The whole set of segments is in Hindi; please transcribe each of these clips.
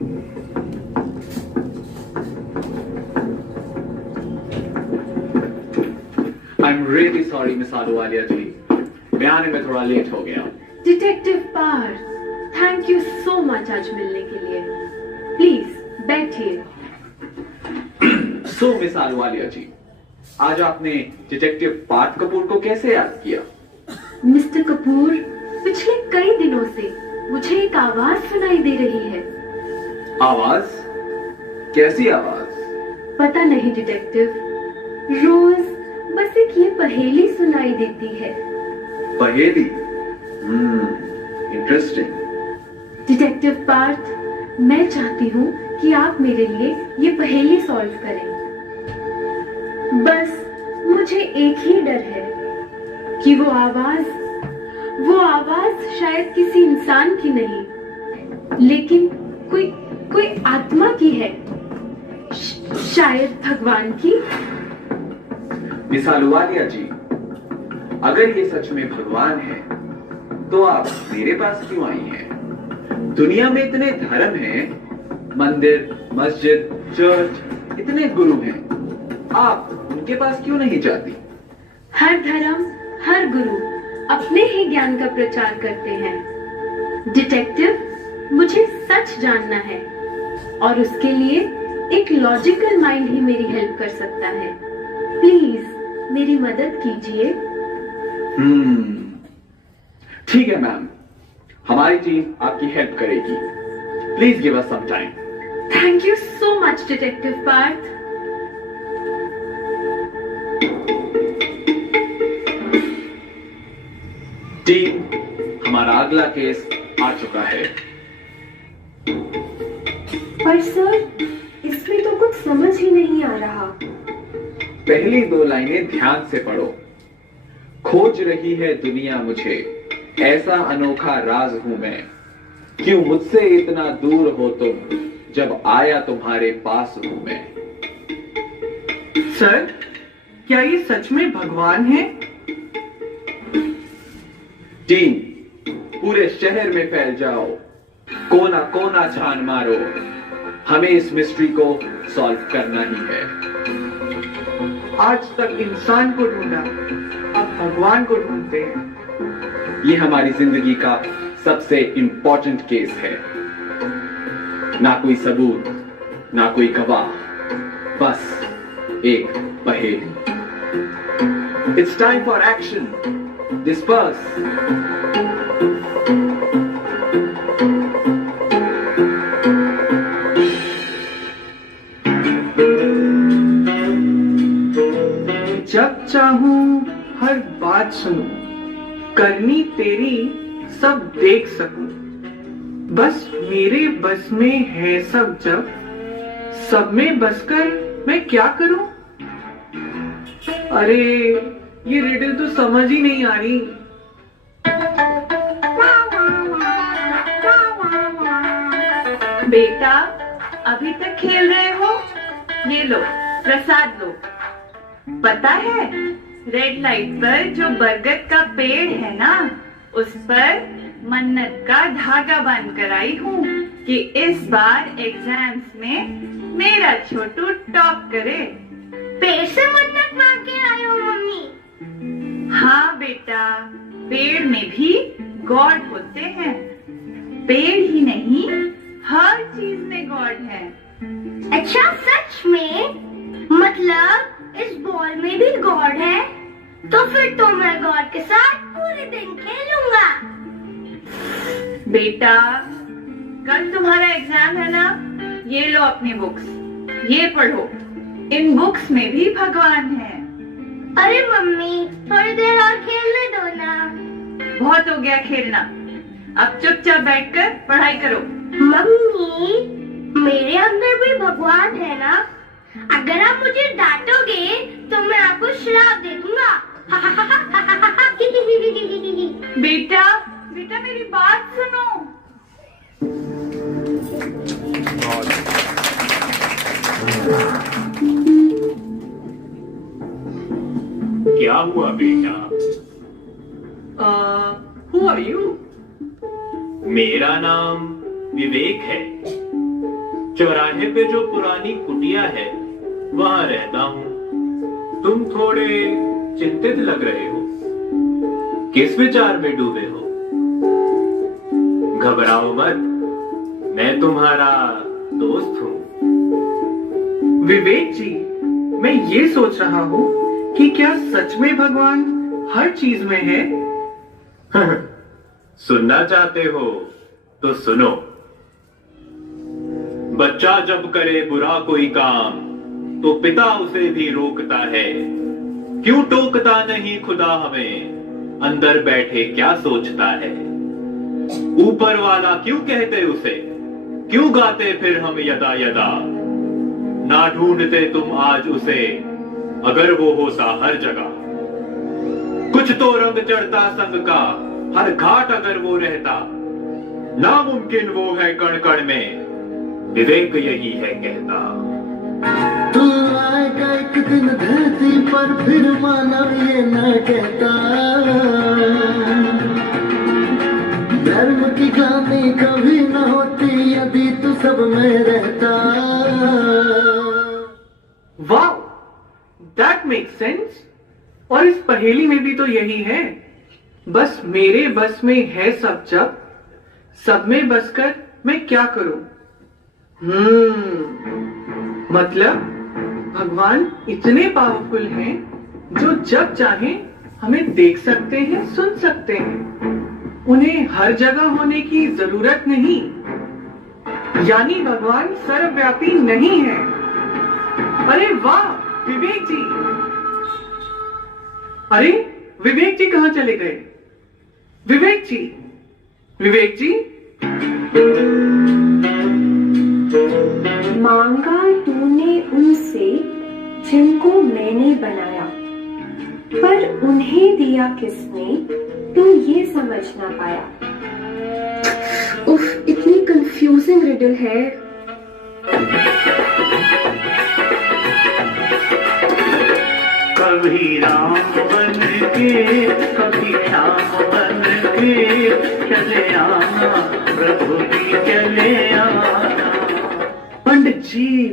I'm really sorry, miss Ahluwalia ji, मैं आने में थोड़ा लेट हो गया। Detective Parth, thank you so much आज मिलने के लिए। प्लीज बैठिए। सो मिस आलूवालिया जी, आज आपने डिटेक्टिव पार्थ कपूर को कैसे याद किया? मिस्टर कपूर, पिछले कई दिनों से मुझे एक आवाज सुनाई दे रही है। आवाज? कैसी आवाज? पता नहीं डिटेक्टिव, रोज बस एक ये पहेली सुनाई देती है। पहेली? इंटरेस्टिंग। डिटेक्टिव पार्थ, मैं चाहती हूँ कि आप मेरे लिए ये पहेली सॉल्व करें। बस मुझे एक ही डर है कि वो आवाज शायद किसी इंसान की नहीं, लेकिन कोई आत्मा की है, शायद भगवान की। मिस आलूवालिया जी, अगर ये सच में भगवान है, तो आप मेरे पास क्यों आई हैं? दुनिया में इतने धर्म हैं, मंदिर, मस्जिद, चर्च, इतने गुरु हैं, आप उनके पास क्यों नहीं जाती? हर धर्म, हर गुरु अपने ही ज्ञान का प्रचार करते हैं। डिटेक्टिव, मुझे सच जानना है और उसके लिए एक लॉजिकल माइंड ही मेरी हेल्प कर सकता है। प्लीज मेरी मदद कीजिए। ठीक है मैम, हमारी टीम आपकी हेल्प करेगी। Please give us some time. Thank you so much detective Parth. Team, हमारा अगला केस आ चुका है। पर सर, इसमें तो कुछ समझ ही नहीं आ रहा। पहली दो लाइनें ध्यान से पढ़ो। खोज रही है दुनिया मुझे, ऐसा अनोखा राज हूं मैं, क्यों मुझसे इतना दूर हो तुम, जब आया तुम्हारे पास हूं मैं। सर, क्या ये सच में भगवान है? टीम, पूरे शहर में फैल जाओ, कोना कोना छान मारो, हमें इस मिस्ट्री को सॉल्व करना ही है। आज तक इंसान को ढूंढा, अब भगवान को ढूंढते हैं। ये हमारी जिंदगी का सबसे इंपॉर्टेंट केस है। ना कोई सबूत, ना कोई गवाह, बस एक पहेली। It's time for action. Disperse. जब चाहूं हर बात सुनूं, करनी तेरी सब देख सकूं, बस मेरे बस में है सब, जब सब में बसकर मैं क्या करूं? अरे ये रिडल तो समझ ही नहीं आ रही। बेटा, अभी तक खेल रहे हो? ये लो, प्रसाद लो। पता है, रेड लाइट पर जो बरगद का पेड़ है ना, उस पर मन्नत का धागा बांध कर आई हूँ कि इस बार एग्जाम्स में मेरा छोटू टॉप करे। पेड़ से मन्नत मांग के आए हो मम्मी? हाँ बेटा, पेड़ में भी गॉड होते हैं। पेड़ ही नहीं, हर चीज में गॉड है। अच्छा, सच में? मतलब इस बॉल में भी गॉड है? तो फिर तो मैं गॉड के साथ पूरे दिन खेलूंगा। बेटा, कल तुम्हारा एग्जाम है ना? ये लो अपनी बुक्स, ये पढ़ो। इन बुक्स में भी भगवान है। अरे मम्मी, थोड़ी देर और खेलने दो ना। बहुत हो गया खेलना, अब चुपचाप बैठकर पढ़ाई करो। मम्मी, मेरे अंदर भी भगवान है ना? अगर आप मुझे डांटोगे तो मैं आपको श्राप दे दूंगा। बेटा, बेटा मेरी बात सुनो। क्या हुआ बेटा? Who are you? मेरा नाम विवेक है। चौराहे पे जो पुरानी कुटिया है वहां रहता हूँ। तुम थोड़े चिंतित लग रहे हो, किस विचार में डूबे हो? घबराओ मत, मैं तुम्हारा दोस्त हूँ। विवेक जी, मैं ये सोच रहा हूँ कि क्या सच में भगवान हर चीज में है? सुनना चाहते हो तो सुनो। बच्चा जब करे बुरा कोई काम तो पिता उसे भी रोकता है। क्यों टोकता नहीं खुदा हमें, अंदर बैठे क्या सोचता है? ऊपर वाला क्यों कहते उसे, क्यों गाते फिर हम यदा यदा? ना ढूंढते तुम आज उसे, अगर वो होता हर जगह। कुछ तो रंग चढ़ता संग का, हर घाट अगर वो रहता। नामुमकिन वो है कण कण में, विवेक यही है कहता। तू आएगा एक दिन धरती पर, फिर मानव ये न कहता। धर्म की ग्लानि कभी न होती यदि तू सब में रहता। वाह, दैट मेक्स सेंस। और इस पहेली में भी तो यही है, बस मेरे बस में है सब जब, सब में बसकर मैं क्या करूं? मतलब भगवान इतने पावरफुल हैं जो जब चाहे हमें देख सकते हैं, सुन सकते हैं। उन्हें हर जगह होने की जरूरत नहीं, यानी भगवान सर्वव्यापी नहीं है। अरे वाह विवेक जी! अरे विवेक जी कहां चले गए? विवेक जी, विवेक जी! मांगा तूने उनसे जिनको मैंने बनाया, पर उन्हें दिया किसने तू ये समझ ना पाया। उफ, इतनी कंफ्यूजिंग रिडल है। कभी राम बन के, कभी श्याम बन के चले आना, प्रभु जी चले आना।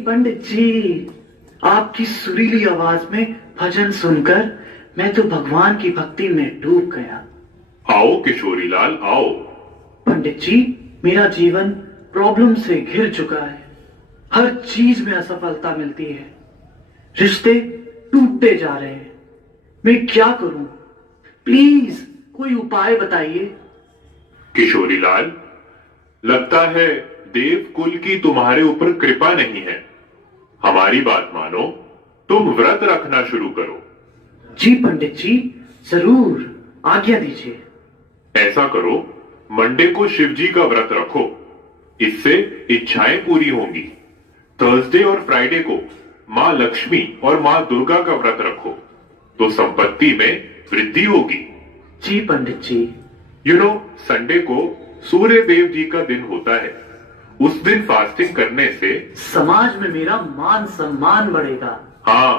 पंडित जी, आपकी सुरीली आवाज में भजन सुनकर मैं तो भगवान की भक्ति में डूब गया। आओ किशोरी लाल आओ। पंडित जी, मेरा जीवन प्रॉब्लम से घिर चुका है। हर चीज में असफलता मिलती है, रिश्ते टूटते जा रहे हैं। मैं क्या करूं? प्लीज कोई उपाय बताइए। किशोरी लाल, लगता है देव कुल की तुम्हारे ऊपर कृपा नहीं है। हमारी बात मानो, तुम व्रत रखना शुरू करो। जी पंडित जी, जरूर, आज्ञा दीजिए। ऐसा करो, मंडे को शिव जी का व्रत रखो, इससे इच्छाएं पूरी होंगी। थर्सडे और फ्राइडे को माँ लक्ष्मी और माँ दुर्गा का व्रत रखो, तो संपत्ति में वृद्धि होगी। जी पंडित जी। संडे को सूर्य देव जी का दिन होता है। उस दिन फास्टिंग करने से समाज में मेरा मान सम्मान बढ़ेगा। हाँ,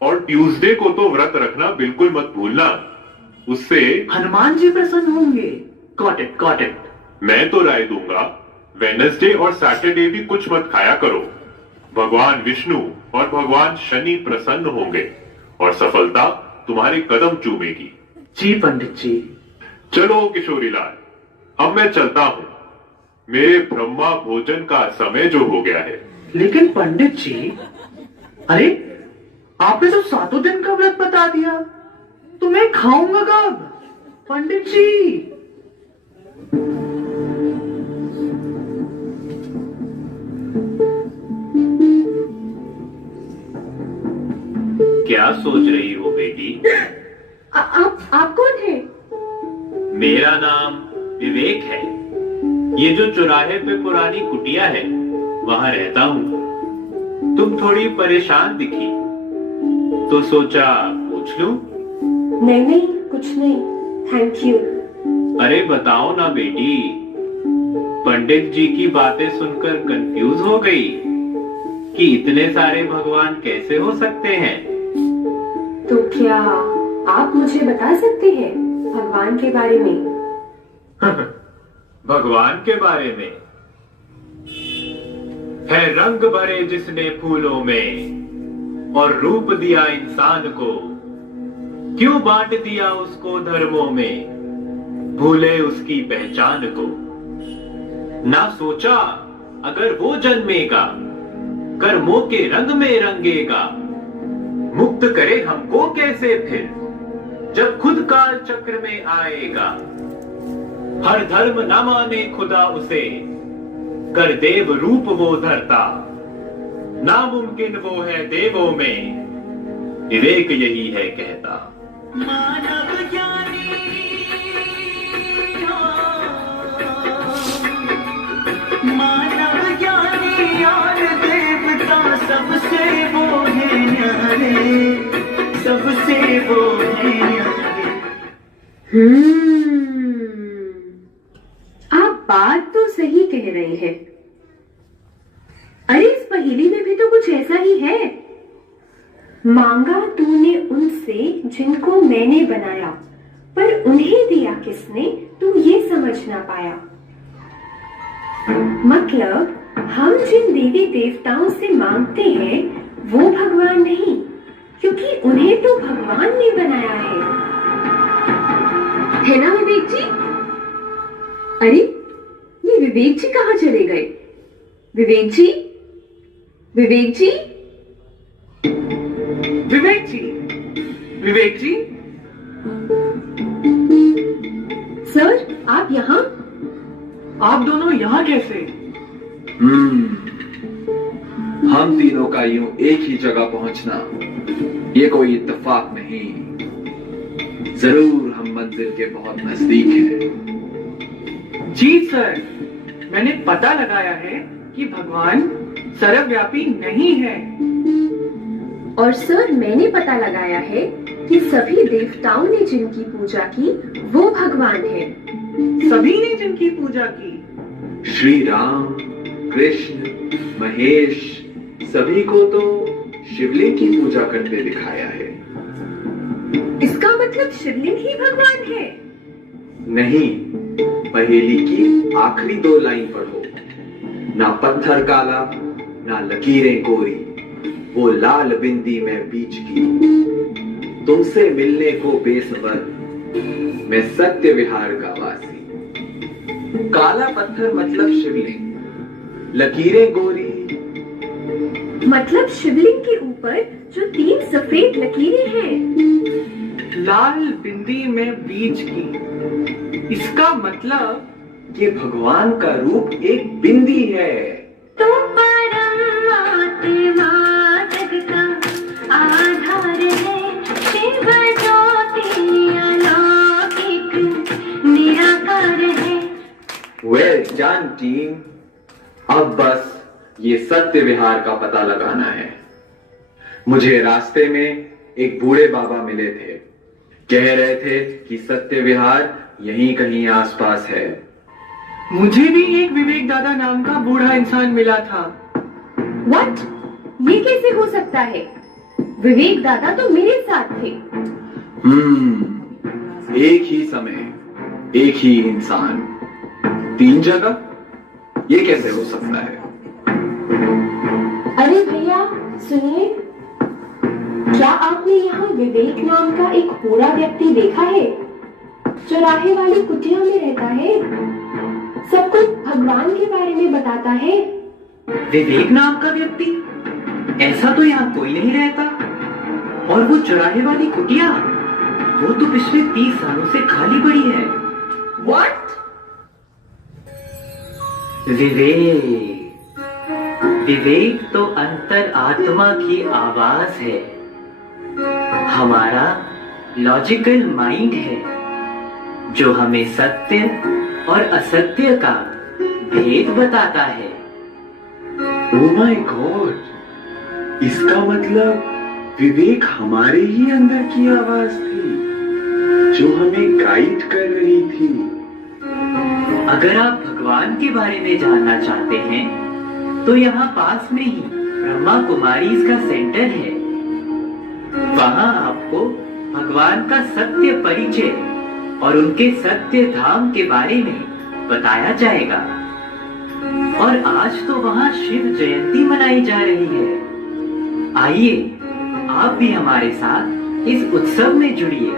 और ट्यूसडे को तो व्रत रखना बिल्कुल मत भूलना, उससे हनुमान जी प्रसन्न होंगे। Got it, got it. मैं तो राय दूंगा वेडनेसडे और सैटरडे भी कुछ मत खाया करो। भगवान विष्णु और भगवान शनि प्रसन्न होंगे और सफलता तुम्हारे कदम चूमेगी। जी पंडित जी। चलो किशोरी लाल, अब मैं चलता हूँ, मेरे ब्रह्मा भोजन का समय जो हो गया है। लेकिन पंडित जी, अरे आपने तो 7 दिन का व्रत बता दिया, तो मैं खाऊंगा कब? पंडित जी। क्या सोच रही हो बेटी? आप कौन है? मेरा नाम विवेक है। ये जो चौराहे पे पुरानी कुटिया है वहां रहता हूँ। तुम थोड़ी परेशान दिखी तो सोचा पूछ लूं। नहीं, कुछ नहीं, थैंक यू। अरे बताओ ना बेटी, पंडित जी की बातें सुनकर कंफ्यूज हो गई कि इतने सारे भगवान कैसे हो सकते हैं। तो क्या आप मुझे बता सकते हैं भगवान के बारे में? भगवान के बारे में है रंग भरे जिसने फूलों में और रूप दिया इंसान को, क्यों बांट दिया उसको धर्मों में, भूले उसकी पहचान को। ना सोचा अगर वो जन्मेगा, कर्मों के रंग में रंगेगा, मुक्त करे हमको कैसे फिर, जब खुद काल चक्र में आएगा। हर धर्म न माने खुदा उसे, कर देव रूप वो धरता, नामुमकिन वो है देवों में, विवेक यही है कहता। मानव ज्ञानी मानव ज्ञानी और देवता सबसे वो है न्यारे, सबसे वो है न्यारे। आप बात तो सही कह रहे हैं। अरे इस पहेली में भी तो कुछ ऐसा ही है। मांगा तूने उनसे जिनको मैंने बनाया, पर उन्हें दिया किसने तू ये समझ ना पाया। मतलब हम जिन देवी देवताओं से मांगते हैं वो भगवान नहीं, क्योंकि उन्हें तो भगवान ने बनाया है ना विवेक जी? अरे ये विवेक जी कहाँ चले गए? विवेक जी, विवेक जी, विवेक जी, विवेक जी। सर आप यहाँ? आप दोनों यहाँ कैसे? हम तीनों का यूं एक ही जगह पहुंचना ये कोई इत्तेफाक नहीं, जरूर हम मंजिल के बहुत नजदीक हैं। जी सर, मैंने पता लगाया है कि भगवान सर्वव्यापी नहीं है। और सर मैंने पता लगाया है कि सभी देवताओं ने जिनकी पूजा की वो भगवान है। सभी ने जिनकी पूजा की? श्री राम, कृष्ण, महेश, सभी को तो शिवलिंग की पूजा करते दिखाया है। इसका मतलब शिवलिंग ही भगवान है? नहीं, पहेली की आखिरी 2 लाइन पढ़ो। ना पत्थर काला, ना लकीरें गोरी, वो लाल बिंदी में बीच की, तुमसे मिलने को बेसबर, मैं सत्य विहार का वासी। काला पत्थर मतलब शिवलिंग, लकीरें गोरी मतलब शिवलिंग के ऊपर जो 3 सफेद लकीरें हैं। लाल बिंदी में बीच की, इसका मतलब ये भगवान का रूप एक बिंदी है। तो परमात्मा जग का आधार है, शिव ज्योति अलौकिक निराकार है। वेल डन टीम, अब बस ये सत्य विहार का पता लगाना है। मुझे रास्ते में एक बूढ़े बाबा मिले थे, कह रहे थे कि सत्य विहार यहीं कहीं आसपास है। मुझे भी एक विवेक दादा नाम का बूढ़ा इंसान मिला था। व्हाट? ये कैसे हो सकता है? विवेक दादा तो मेरे साथ थे। एक ही समय, एक ही इंसान, 3 जगह, ये कैसे हो सकता है? अरे भैया सुनिए, क्या आपने यहाँ विवेक नाम का एक बूढ़ा व्यक्ति देखा है? चौराहे वाली कुटिया में रहता है, सब कुछ भगवान के बारे में बताता है। विवेक नाम का व्यक्ति? ऐसा तो यहाँ कोई नहीं रहता। और वो चौराहे वाली कुटिया, वो तो पिछले 30 सालों से खाली पड़ी है। What? विवेक तो अंतर आत्मा की आवाज है, हमारा लॉजिकल माइंड है, जो हमें सत्य और असत्य का भेद बताता है। ओह माय गॉड, इसका मतलब विवेक हमारे ही अंदर की आवाज थी, जो हमें गाइड कर रही थी। अगर आप भगवान के बारे में जानना चाहते हैं तो यहाँ पास में ही ब्रह्मा कुमारी इसका सेंटर है। वहाँ आपको भगवान का सत्य परिचय और उनके सत्य धाम के बारे में बताया जाएगा। और आज तो वहाँ शिव जयंती मनाई जा रही है। आइए, आप भी हमारे साथ इस उत्सव में जुड़िए।